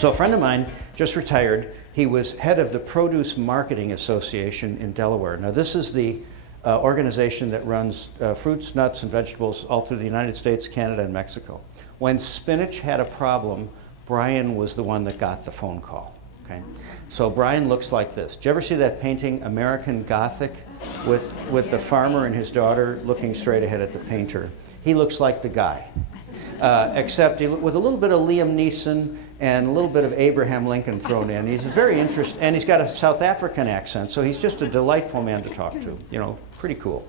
So a friend of mine just retired. He was head of the Produce Marketing Association in Delaware. Now this is the organization that runs fruits, nuts, and vegetables all through the United States, Canada, and Mexico. When spinach had a problem, Brian was the one that got the phone call. Okay? So Brian looks like this. Did you ever see that painting, American Gothic, with the farmer and his daughter looking straight ahead at the painter? He looks like the guy, except with a little bit of Liam Neeson and a little bit of Abraham Lincoln thrown in. He's very interesting, and he's got a South African accent, so he's just a delightful man to talk to. You know, pretty cool.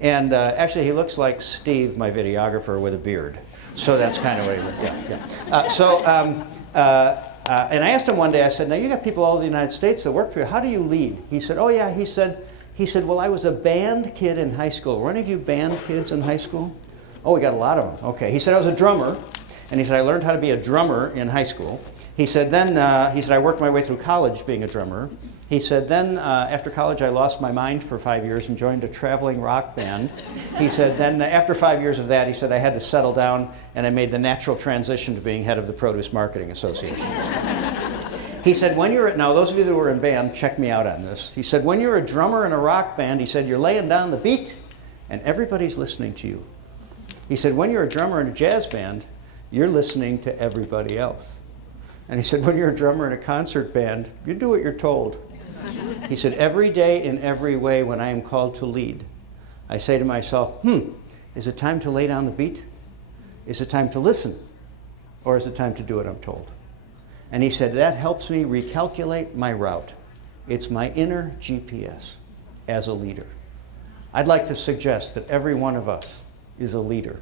And actually, he looks like Steve, my videographer, with a beard. So that's kind of what he looks. Yeah. And I asked him one day. I said, "Now you got people all over the United States that work for you. How do you lead?" He said, "Oh yeah." He said, "Well, I was a band kid in high school. Were any of you band kids in high school?" "Oh, we got a lot of them." Okay. He said, "I was a drummer." And he said, "I learned how to be a drummer in high school." He said, I worked my way through college being a drummer. He said, after college, I lost my mind for 5 years and joined a traveling rock band." He said, after 5 years of that, he said, "I had to settle down and I made the natural transition to being head of the Produce Marketing Association." He said, now those of you that were in band, check me out on this. He said, when you're a drummer in a rock band, he said, you're laying down the beat and everybody's listening to you. He said, when you're a drummer in a jazz band, you're listening to everybody else. And he said, when you're a drummer in a concert band, you do what you're told. He said, every day in every way when I am called to lead, I say to myself, is it time to lay down the beat? Is it time to listen? Or is it time to do what I'm told? And he said, that helps me recalculate my route. It's my inner GPS as a leader. I'd like to suggest that every one of us is a leader,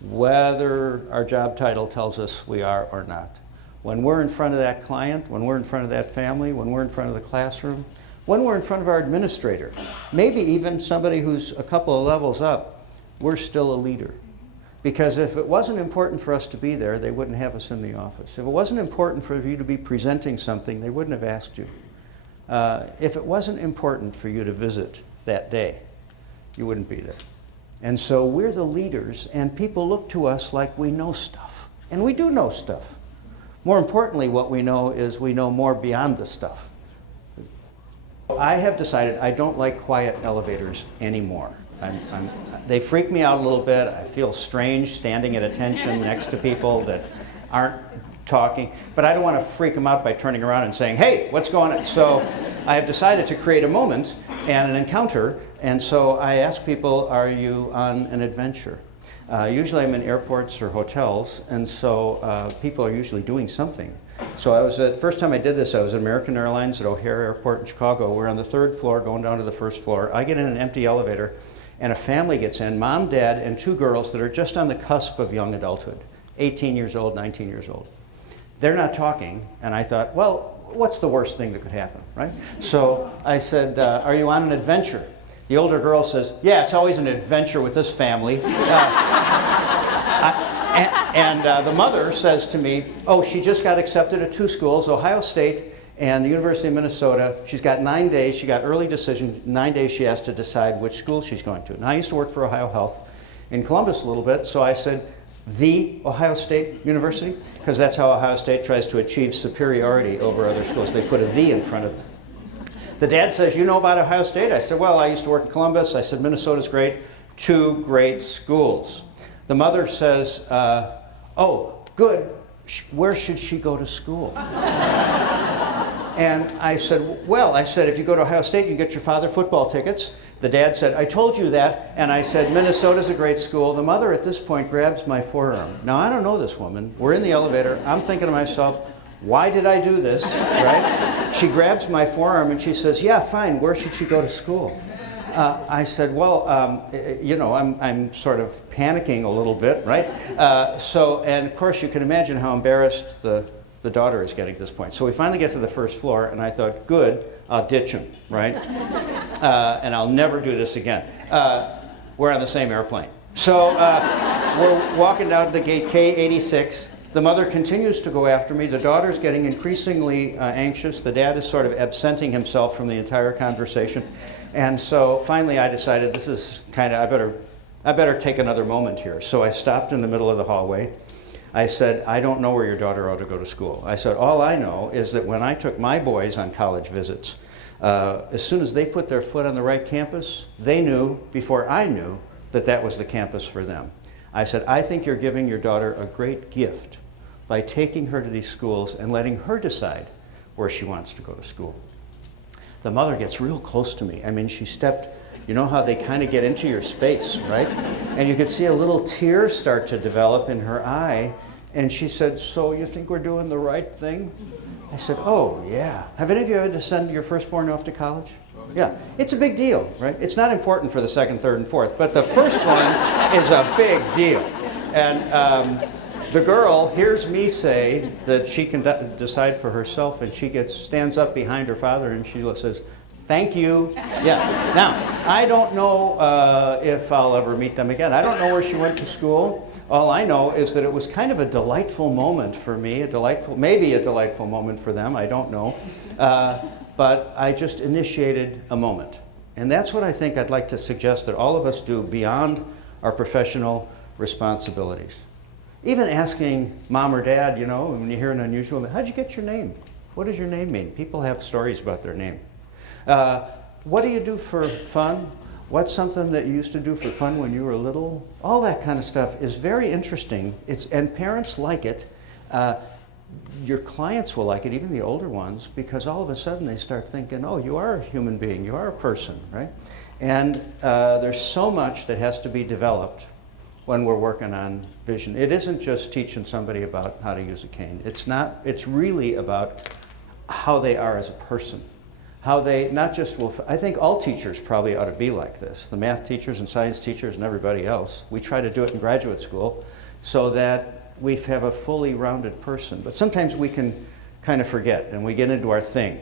whether our job title tells us we are or not. When we're in front of that client, when we're in front of that family, when we're in front of the classroom, when we're in front of our administrator, maybe even somebody who's a couple of levels up, we're still a leader. Because if it wasn't important for us to be there, they wouldn't have us in the office. If it wasn't important for you to be presenting something, they wouldn't have asked you. If it wasn't important for you to visit that day, you wouldn't be there. And so we're the leaders, and people look to us like we know stuff. And we do know stuff. More importantly, what we know is we know more beyond the stuff. I have decided I don't like quiet elevators anymore. They freak me out a little bit. I feel strange standing at attention next to people that aren't talking. But I don't want to freak them out by turning around and saying, hey, what's going on? So I have decided to create a moment and an encounter. And so I ask people, are you on an adventure? Usually I'm in airports or hotels, and so people are usually doing something. So the first time I did this, I was at American Airlines at O'Hare Airport in Chicago. We're on the 3rd floor going down to the 1st floor. I get in an empty elevator, and a family gets in, mom, dad, and 2 girls that are just on the cusp of young adulthood, 18 years old, 19 years old. They're not talking, and I thought, well, what's the worst thing that could happen, right? So I said, are you on an adventure? The older girl says, yeah, it's always an adventure with this family. The mother says to me, oh, she just got accepted at 2 schools, Ohio State and the University of Minnesota. She's got 9 days. She got early decision. 9 days she has to decide which school she's going to. Now, I used to work for Ohio Health in Columbus a little bit, so I said, the Ohio State University, because that's how Ohio State tries to achieve superiority over other schools. They put a "the" in front of it. The dad says, you know about Ohio State? I said, well, I used to work in Columbus. I said, Minnesota's great. 2 great schools. The mother says, oh, good. Where should she go to school? And I said, well, if you go to Ohio State, you get your father football tickets. The dad said, I told you that. And I said, Minnesota's a great school. The mother at this point grabs my forearm. Now, I don't know this woman. We're in the elevator. I'm thinking to myself, why did I do this, right? She grabs my forearm and she says, yeah, fine, where should she go to school? I said, well, I'm sort of panicking a little bit, right? And of course you can imagine how embarrassed the daughter is getting at this point. So we finally get to the 1st floor and I thought, good, I'll ditch him, right? And I'll never do this again. We're on the same airplane. So we're walking down to the gate K86. The mother continues to go after me. The daughter's getting increasingly anxious. The dad is sort of absenting himself from the entire conversation. And so finally I decided this is kind of, I better take another moment here. So I stopped in the middle of the hallway. I said, I don't know where your daughter ought to go to school. I said, all I know is that when I took my boys on college visits, as soon as they put their foot on the right campus, they knew before I knew that that was the campus for them. I said, I think you're giving your daughter a great gift by taking her to these schools and letting her decide where she wants to go to school. The mother gets real close to me. I mean, she stepped, you know how they kind of get into your space, right? And you could see a little tear start to develop in her eye. And she said, so you think we're doing the right thing? I said, oh, yeah. Have any of you had to send your firstborn off to college? Yeah, it's a big deal, right? It's not important for the second, third, and fourth, but the firstborn is a big deal. And the girl hears me say that she can decide for herself, and she stands up behind her father and she says, thank you. Yeah. Now, I don't know if I'll ever meet them again. I don't know where she went to school. All I know is that it was kind of a delightful moment for me, maybe a delightful moment for them, I don't know. But I just initiated a moment. And that's what I think I'd like to suggest that all of us do beyond our professional responsibilities. Even asking mom or dad, you know, when you hear an unusual name, how'd you get your name? What does your name mean? People have stories about their name. What do you do for fun? What's something that you used to do for fun when you were little? All that kind of stuff is very interesting. And parents like it. Your clients will like it, even the older ones, because all of a sudden they start thinking, oh, you are a human being, you are a person, right? And there's so much that has to be developed when we're working on vision. It isn't just teaching somebody about how to use a cane. It's really about how they are as a person. How they not just will, I think all teachers probably ought to be like this. The math teachers and science teachers and everybody else. We try to do it in graduate school so that we have a fully rounded person. But sometimes we can kind of forget and we get into our thing.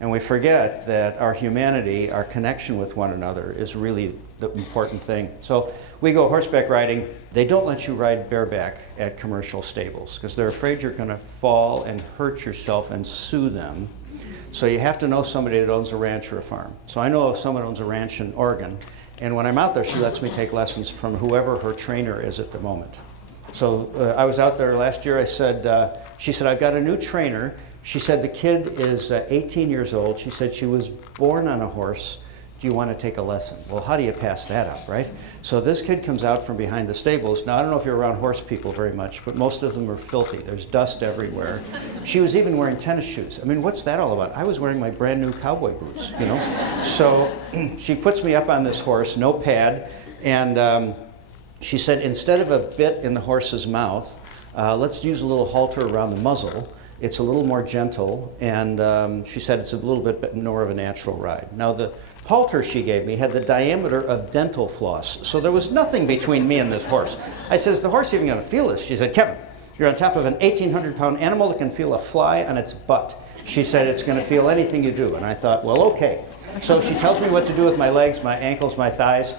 And we forget that our humanity, our connection with one another is really the important thing. So we go horseback riding. They don't let you ride bareback at commercial stables because they're afraid you're going to fall and hurt yourself and sue them. So you have to know somebody that owns a ranch or a farm. So I know if someone owns a ranch in Oregon, and when I'm out there, she lets me take lessons from whoever her trainer is at the moment. So I was out there last year. She said, I've got a new trainer. She said the kid is 18 years old. She said she was born on a horse. Do you want to take a lesson? Well, how do you pass that up, right? So this kid comes out from behind the stables. Now, I don't know if you're around horse people very much, but most of them are filthy. There's dust everywhere. She was even wearing tennis shoes. I mean, what's that all about? I was wearing my brand new cowboy boots, you know? So she puts me up on this horse, no pad, and she said, instead of a bit in the horse's mouth, let's use a little halter around the muzzle. It's a little more gentle, and she said it's a little bit more of a natural ride. Now, the halter she gave me had the diameter of dental floss, so there was nothing between me and this horse. I said, is the horse even going to feel this? She said, Kevin, you're on top of an 1,800-pound animal that can feel a fly on its butt. She said, it's going to feel anything you do. And I thought, well, okay. So she tells me what to do with my legs, my ankles, my thighs,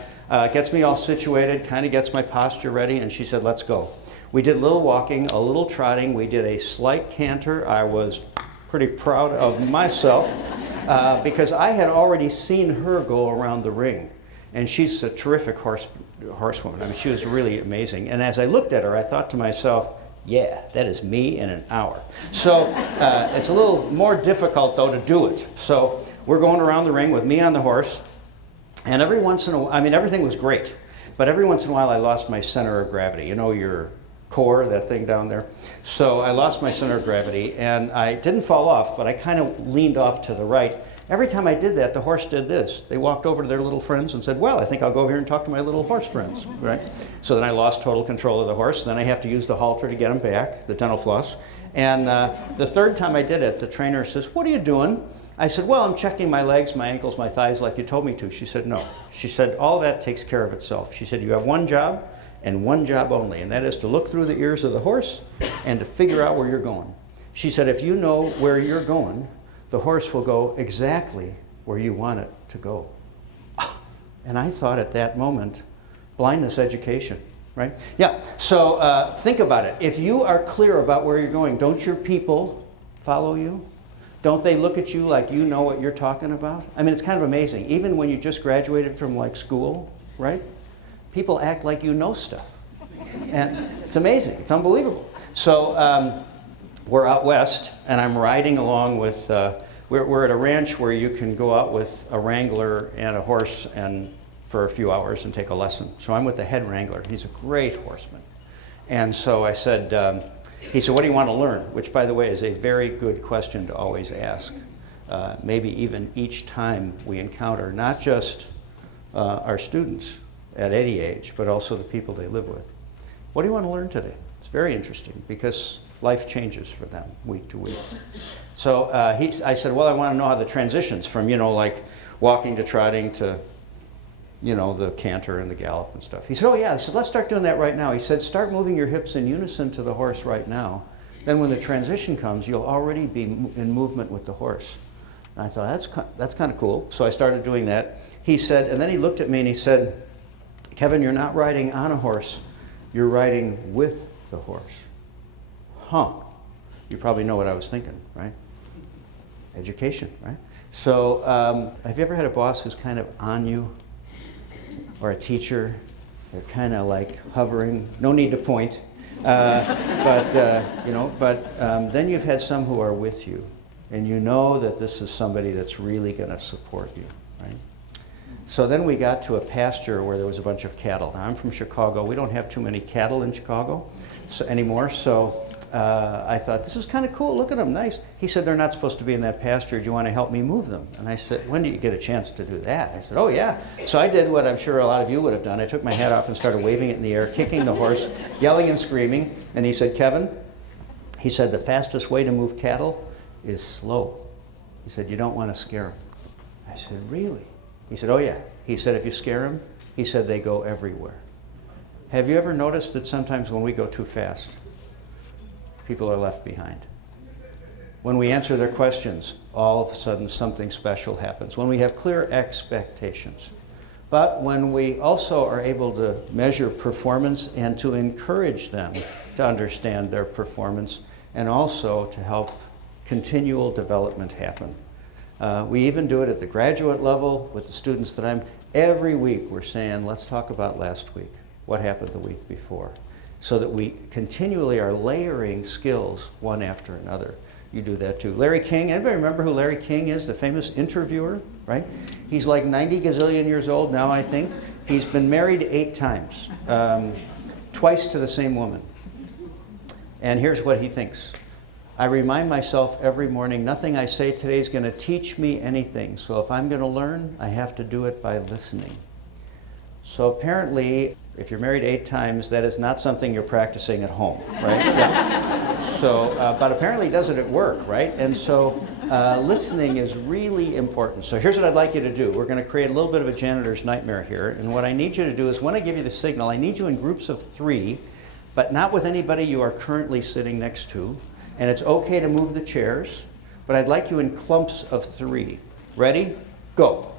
gets me all situated, kind of gets my posture ready, and she said, let's go. We did a little walking, a little trotting. We did a slight canter. I was pretty proud of myself because I had already seen her go around the ring. And she's a terrific horsewoman. I mean, she was really amazing. And as I looked at her, I thought to myself, yeah, that is me in an hour. So it's a little more difficult, though, to do it. So we're going around the ring with me on the horse. And every once in a while, I mean, everything was great. But every once in a while, I lost my center of gravity. You know, your core, that thing down there. So I lost my center of gravity, and I didn't fall off, but I kind of leaned off to the right. Every time I did that, the horse did this. They walked over to their little friends and said, well, I think I'll go over here and talk to my little horse friends, right? So then I lost total control of the horse. Then I have to use the halter to get him back, the dental floss. And the third time I did it, the trainer says, what are you doing? I said, well, I'm checking my legs, my ankles, my thighs like you told me to. She said, no. She said, all that takes care of itself. She said, you have one job and one job only, and that is to look through the ears of the horse and to figure out where you're going. She said, if you know where you're going, the horse will go exactly where you want it to go. And I thought at that moment, blindness education, right? Yeah, so think about it. If you are clear about where you're going, don't your people follow you? Don't they look at you like you know what you're talking about? I mean, it's kind of amazing. Even when you just graduated from like school, right? People act like you know stuff. And it's amazing. It's unbelievable. So we're out west, and I'm riding along with, we're at a ranch where you can go out with a wrangler and a horse and for a few hours and take a lesson. So I'm with the head wrangler. He's a great horseman. And so I said, he said, what do you want to learn? Which, by the way, is a very good question to always ask. Maybe even each time we encounter not just our students at any age, but also the people they live with. What do you want to learn today? It's very interesting because life changes for them week to week. So I said, well, I want to know how the transitions from, like walking to trotting to, the canter and the gallop and stuff. He said, oh yeah. I said, let's start doing that right now. He said, start moving your hips in unison to the horse right now. Then when the transition comes, you'll already be in movement with the horse. And I thought, that's kind of cool. So I started doing that. He said, and then he looked at me and he said, Kevin, you're not riding on a horse, you're riding with the horse. Huh. You probably know what I was thinking, right? Education, right? So have you ever had a boss who's kind of on you? Or a teacher? They're kind of like hovering, no need to point. But then you've had some who are with you, and you know that this is somebody that's really going to support you, right? So then we got to a pasture where there was a bunch of cattle. Now, I'm from Chicago. We don't have too many cattle in Chicago anymore, so I thought, this is kind of cool. Look at them, nice. He said, they're not supposed to be in that pasture. Do you want to help me move them? And I said, when do you get a chance to do that? I said, oh, yeah. So I did what I'm sure a lot of you would have done. I took my hat off and started waving it in the air, kicking the horse, yelling and screaming. And he said, Kevin, he said, the fastest way to move cattle is slow. He said, you don't want to scare them. I said, really? He said, oh, yeah. He said, if you scare them, he said, they go everywhere. Have you ever noticed that sometimes when we go too fast, people are left behind? When we answer their questions, all of a sudden something special happens. When we have clear expectations. But when we also are able to measure performance and to encourage them to understand their performance and also to help continual development happen. We even do it at the graduate level with the students that every week we're saying, let's talk about last week. What happened the week before? So that we continually are layering skills one after another. You do that too. Larry King, anybody remember who Larry King is? The famous interviewer, right? He's like 90 gazillion years old now, I think. He's been married 8 times, twice to the same woman. And here's what he thinks. I remind myself every morning, nothing I say today is going to teach me anything. So if I'm going to learn, I have to do it by listening. So apparently, if you're married 8 times, that is not something you're practicing at home, right? Yeah. So, but apparently does it at work, right? And so listening is really important. So here's what I'd like you to do. We're going to create a little bit of a janitor's nightmare here. And what I need you to do is when I give you the signal, I need you in groups of 3, but not with anybody you are currently sitting next to. And it's okay to move the chairs, but I'd like you in clumps of 3. Ready? Go.